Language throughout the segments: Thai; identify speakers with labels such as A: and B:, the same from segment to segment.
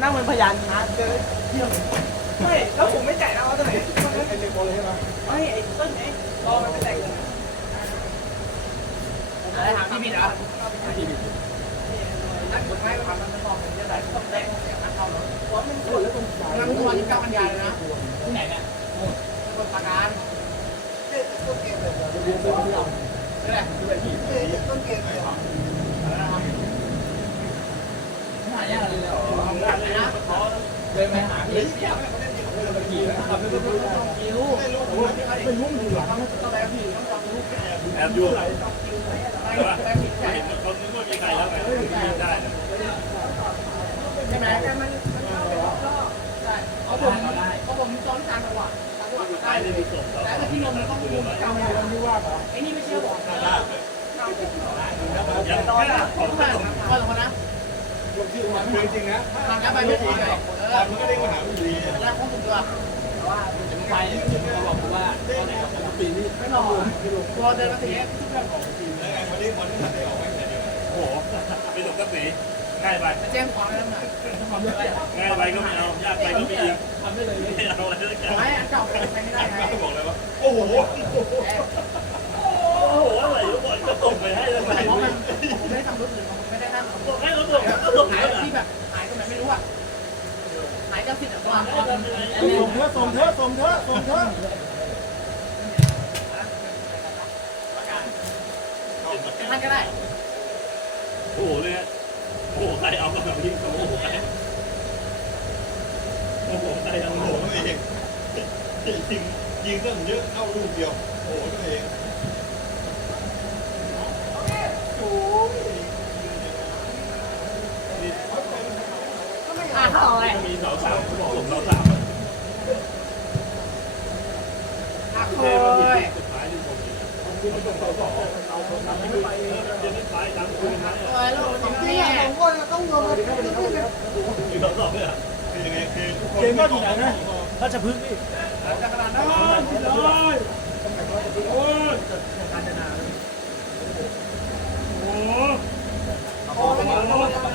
A: นั่งเป็นพยานนะเจอเยี่ยมไม่แล้วผมไม่จ่ายนะเอาตัวไหนไอ้เล็กบอลเลยใช่ไหมไม่ไอ้ต้นไหนรอมันไปแต่งเลยอะไรถามพี่บิดอะพี่บิดนั่งกดไม้ก็ทำมันบอกผมจะได้ต้องแต่งนั่งเข้าแล้วหัวมันปวดแล้วตรงนั่งทุกวันที่เก้ากันยาเลยนะที่ไหนเนี่ยคนประการต้นเกมเลยเรียนเป็นที่เรานี่แหละคือแบบที่ต้นเกมเลยหายากเลยเหรอ แบบพี่ต้องจำลูก
B: แอบอยู่
A: ไป
B: แต่ว่า
A: ไปผิดใจ
B: เห็นคนนึงว่ามีใครแล้วไงได้
A: ใช่ไหมแต่มันมันเข้าไปรอบใช่เขาผมเขาผมซ้อนกลางจังหวะจังหวะ
B: ได้
A: ได้
B: เลยมีศพ
A: แต่ถ้าพี่นนท์มันต้องมุมเก้าไม่ได้ว่าไอ้นี่ไม่เชื่อบอกนะ
B: ได้
A: เก้าผม
B: ยัง
A: ตอน
B: แค่
A: น่ะ
B: ข
A: ผ
B: อ
A: ม
B: ง
A: ผ่าน
B: ผม
A: ผ่านคนนะ
C: ลงชื่อมันจริงๆนะ
A: ผ่านกันไปไม่ดีเลย
C: มันก็เด้มาหาอยู่ดี
A: แล้วข้อมูลตัวว่าจะไปเขาบอกว่าตอนไหนของปีนี้ไม่นอนพอเดินมาถึงทุกเรื่องของปี
C: แล้วไงวันนี้คนที่ทันได้ออกไปแต่เดียว
B: โอ้โหเป็นศพกระสีง่ายไป
A: จะแจ้งความแล้วหน่อยทำอะไง่า
B: ยไปก็ไม่เอายากไปก็ไม่อีก
A: ทำได้เลย
B: ไม่เอาอะไรเลย
A: ไม่อันเก่าใช้ไม่ได้ไง
C: ก็บอกเลยว่าโอ้โห
B: โอ้โหอะไรทุกคนก็ ส่งไปให้แล้วไง
A: เพราะมันผมไม่ได้ทำรถหรือผมไม่ได้นั่ง
B: ส่งให้เขาส่งก็ส่ง
A: หา
B: ให้
A: ย
B: นะ
A: ที่แบบหายตรงไหนไม่รู้อะหายเจ้าสิทธิ์อะว่า
C: ส่งเถอะส่งเถอะส่งเถอะส่งเถอะ
A: ท่านก็ได้
B: โอ้โหเลยโอ้โหใครเอากับพี่โอ้โหใครโอ้โหใครเอา
C: โอ้
B: โอ้
C: โห
B: โห
C: ตัวเองยิงยิงตั้งเยอะเข้าลูกเดียวโอ้โหตัวเองา
A: เขาเอาอะไร
B: มีเสาสามบอกผมเสาสาม
A: อะเค
B: เท
A: ย
B: สุดท้ายที่ผมผมส่งเสาสองเอาคนทำไม่ไปเดี๋ยวนี้ท้ายดังคุยไหม
A: เคยแล้วของ
D: จริง
A: แม่
D: อะผมว่าต้องรอมาขึ้นขึ้น
B: มีเสาสองเนี่ย
C: คือยังไงคือ
B: เกมก็ดีนะนะราชพฤกษ์นี่
A: จะขนาดนั้น
B: เลยโอ้ยโอ้โห
A: โอ้ยโอ้ย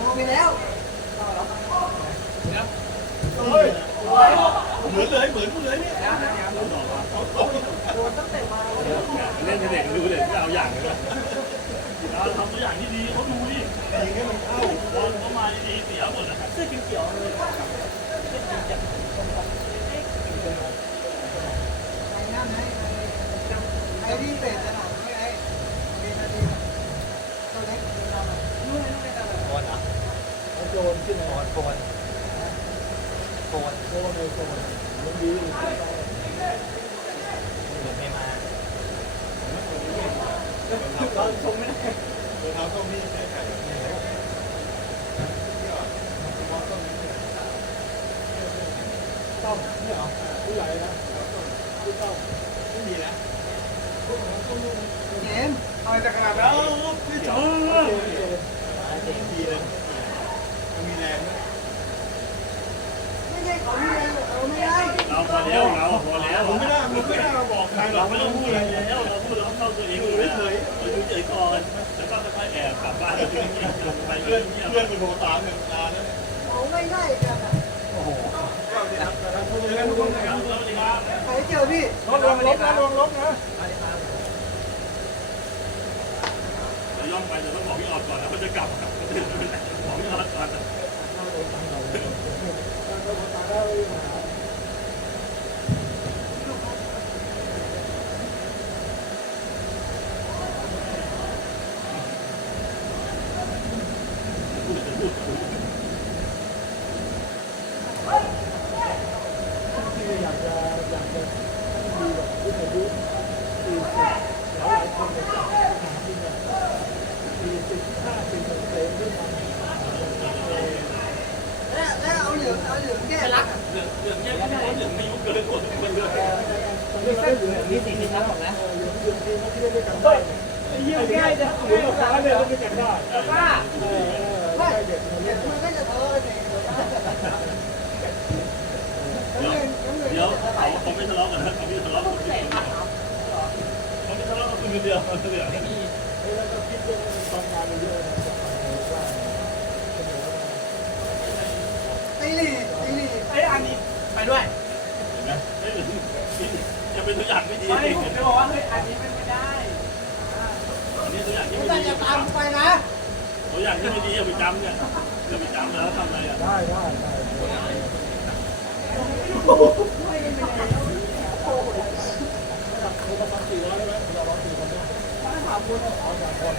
D: มองไปแล้ว
C: เฮ้ย เหมือนเลยเหมือนกูเลยเนี่ย
B: เล่นเด็กดูเด็กเอาอย่างเลยเราทำตัวอย่างที่ดีเขาดูดิ
C: ยิงให้มันเข้า
B: บอลเขามาดีเสียหมดนะเสื้อเขียวเลย
D: ไอ้นั่นไอ้ไอ้ที่เตะตลอดไอ้ไอ้เด็กนาทีตัวเล็กเรานู่นนู่นตลอด
C: โอนเหรอโจนขึ้นโอนโอนโอน โอนเลยโอนมันดีไม่มาเราชมไม่ได้เราต้องนี่ได้ไก่ต้อมนี่เหรอผู้ใหญ่นะผู้ต้อมไม่มีนะ
D: เกม
C: อะไรจะขนาดนั้นพี่จ๋อดีเลยมีแรง
D: ไม่ใช่ของเลยเราไม่ได้
B: เราพอแล้วเราพอแล้ว
C: ผมไม่ได้ผมไม่ได้มาบอกใครหรอก
B: ไม่
C: ไม่
B: ต้อ
C: ง
B: พูดอะ
C: ไร
B: แล้วเราพูดเราเข้าตัวเองอยู่เฉยเราอยู่เฉยก่อนแล้วก็ค่อยแอบกลับบ้านไป
C: เพื่
B: เรื่
C: อ
B: น
C: เพื่อนเป็นโทรตามหนึ่งนานแล้ว
D: ของไม่ได้กันอะ
C: เจอกันทุกคนนะครับ
B: แล้วดีครับ
D: ใครเจอพี่
C: ลดลงลดนะลงลดนะ
B: เราย่องไปแต่ต้องบอกพี่ออดก่อนนะเขาจะกลับบอกพี่ออดก่อน
C: อยากจะอยากจะดีแบบที่อายุสี่สิบหลายคนเลยถามจริงอะสี่สิบห้าสิบเต็มด้วยกัน
D: แล้วแล้วเอาเหลืองเอาเหลืองแก้
A: ไม่รัก
B: เหลืองเหลืองแยกไม่ได้เหลืองไม่ยุบเกินคนคนเลย
C: ตอนนี้เราได้เหลือ
A: นี่สิ่งที่รักของนะ
C: เหลื อเหลือทีมที่ได้วยกันได้
A: ยิ่งง่ายจะ
C: เหลือฟ้าเนี่ยได้ด้วยกันได้
A: ป้า
C: เออเออได้เด็กมาเล่
D: เด็กมันก็จะเทะเอง
B: เดี๋ยวเดี๋ยวเขาไม่ทะเลาะกันนะเขาไม่ทะเลาะกันเดียวเขาไม่ทะเลาะกันคนเดียวเหลือง
C: แล้วก็คิดเยอะนะจะเอาว่าเสนอมา
D: ตีลีตีลี
A: ไอ้อันนี้ไปด้วย
B: เห็นไหมไม่ถึงจะเป็นตัวอย่างไม่ดี
A: ไม่ผมจะบอกว่าเฮ้ยอันนี้ ไม่ได้
B: อันนี้ตัวอย่างที่
D: ไม่
B: ไม่
D: ได้
B: ดี
D: จะตามไปนะ
B: ตัวอย่างที่ไม่ดีอย่าไปจำเนี่ยอย่าไปจำแล้วทำอะไรอะ
C: ได้ได้ได้คือประมาณสี่ร้อยใช่ไหมเราร้อยสี่คนเนี่ย
A: สามคน
C: เอาสามคน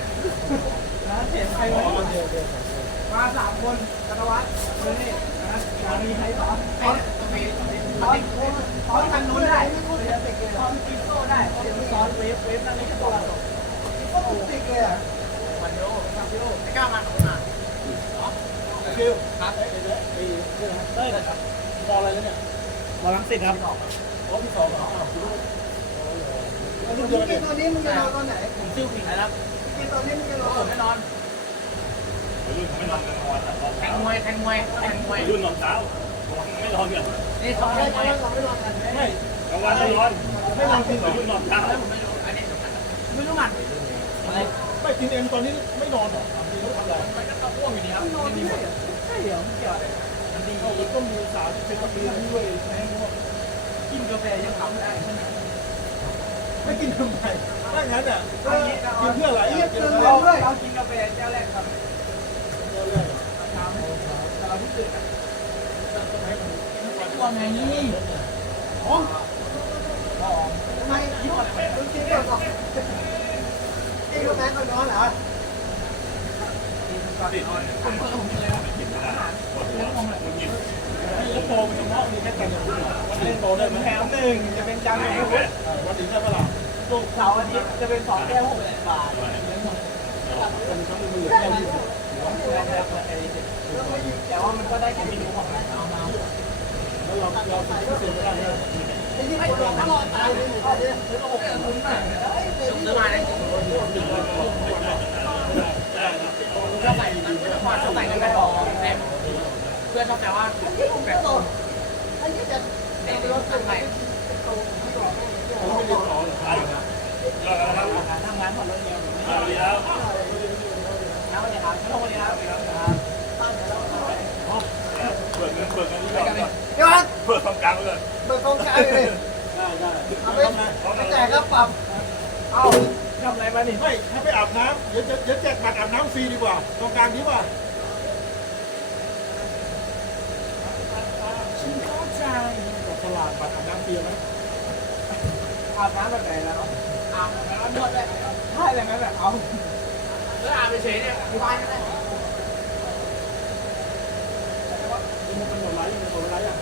A: นะเห็นใคร
C: อ๋
A: ไว้
C: อเดียวเดียวสองคน
A: มาสามคนธนวัฒน์นี่นะมีใครสอนไอ้มีสอนสอนทางนู้นได้สอนฟิโก้ได้สอนเวฟเวฟนั่นนี่ก็ตัวละ
D: ก็ตุกติกเลยอะ
A: วันเดียวสามกิโลไม่กล้ามาหนูมา
C: คิวครับเอ้ยเดี๋ยวไอ้เรื่องเต้ยนะครับมออะไรแล้วเนี่ย
A: บอลลังสิตครับ
C: รอบที่สองเหรออ้าวคุณลูกเอาลูกเดียว
D: ง
C: กั
D: กิ
C: น
D: นี้มึงจะนอนตอนไหน
A: ผมซิ่วผิงนะครับ
D: กินตัวนี้มึงจะนอน
A: ผมไม่นอน
B: รุ่นไม่นอนกันนอน
A: แทงมวยแทงมวยแทงมวย
B: รุ่นนอนเช้าไม่นอนกัน
A: นี่สอน
D: ไม่
A: มวย
D: นอนไม่นอนกัน
C: ไม่
B: กลางวันไม่นอนไม่นอนจริงเหรอรุ่นนอนเช้า
A: แล้วผมไม่รู้อันนี้ไม่รู้มันอะไร
C: ไม่กินเอ็มตอนนี้ไม่นอนหรอกินแล้ทำอะไร
A: มันก็ต้องพ่วงอยู่ดีครับไม่มีหมดใช่เหรอไม่เกี่ยวอะไรมันดี
C: เอาแล้วก็มีสาวที่เป็นนักเรียนด้วยแม่งว่า
A: กินกาแฟยังทำได้ใช่ไหม
C: ไม่กินทำไมถ้างั้นอะ
A: เอางี้นะ
C: กินเพื่ออะไร
D: เรีย
C: อะ
D: ก
C: กิน
D: เตือน
C: เพื่อ
D: เงินด้วย
A: เรากินกาแฟแก้วแรกครับ
C: อะไร
A: เช้าไม่แต่เราเพิ่งตื่นตัวไงนี่อ๋ออ
D: ทำไมมึงกินก่อนก่อนกินกา แฟก่อนนอนเหรอ
B: ติดนอน
A: ผมเพิ่มผมเลยนะ
B: กินไม่ได้ปตรงนี้
C: จะแกันอย่างเดียววันนี้โตได้ไหม
A: แถมหนึ่งจะเป็นจานหนึ่ง
C: วันนี้ใช่ปะล่ะ
A: ศุกร์เสาร์อาทิตย์จะเป็นสองแก้วหกสิบาท
C: วันนี้เขาไม่มีเหลือแต่
A: ว่ามันก็ได้แค่มนูของมันเอามา
C: แม่
D: เอา
A: มา เพื่อนชอบแต่ว่าแบบ
D: ไอ้ที่จะ
A: เด็กรถทำไม
C: เขาไม่เรียนต่อหรอ
B: ใช่ครับก็แล้วครับ
A: ทำงานผ่อนรถเดียว
B: สวัสดีครับ
A: นะวันนี้ครับไม่ต้องวันนี้ครับ
B: เปิดเงินเปิดเงินที่ก่อน
D: ย้อน
B: เปิดตรงกลางเลย
D: เปิดกองกลางเลย
C: ได้ได้
D: เอาไปไปแจกแล้วปรับ
A: เอ้าทำอะไรมาดิ
C: ไม่ให้ไปอาบน้ำเดี๋ยวจะเดี๋ยวแจกบัตรอาบน้ำฟรีดีกว่าตรงกลางนี้ว่ากับตลาดบัตรอาบน้ำฟรีไหม
A: อาบน้ำแบบไหนแล้วอาบแล้วนวดด้วยใช่เลยไหมแบบเอาแล้วอาบไปเฉยเนี่ยอยู่บ้านก็ได้
C: มันเป็นหมดไรมันหมดไรอะ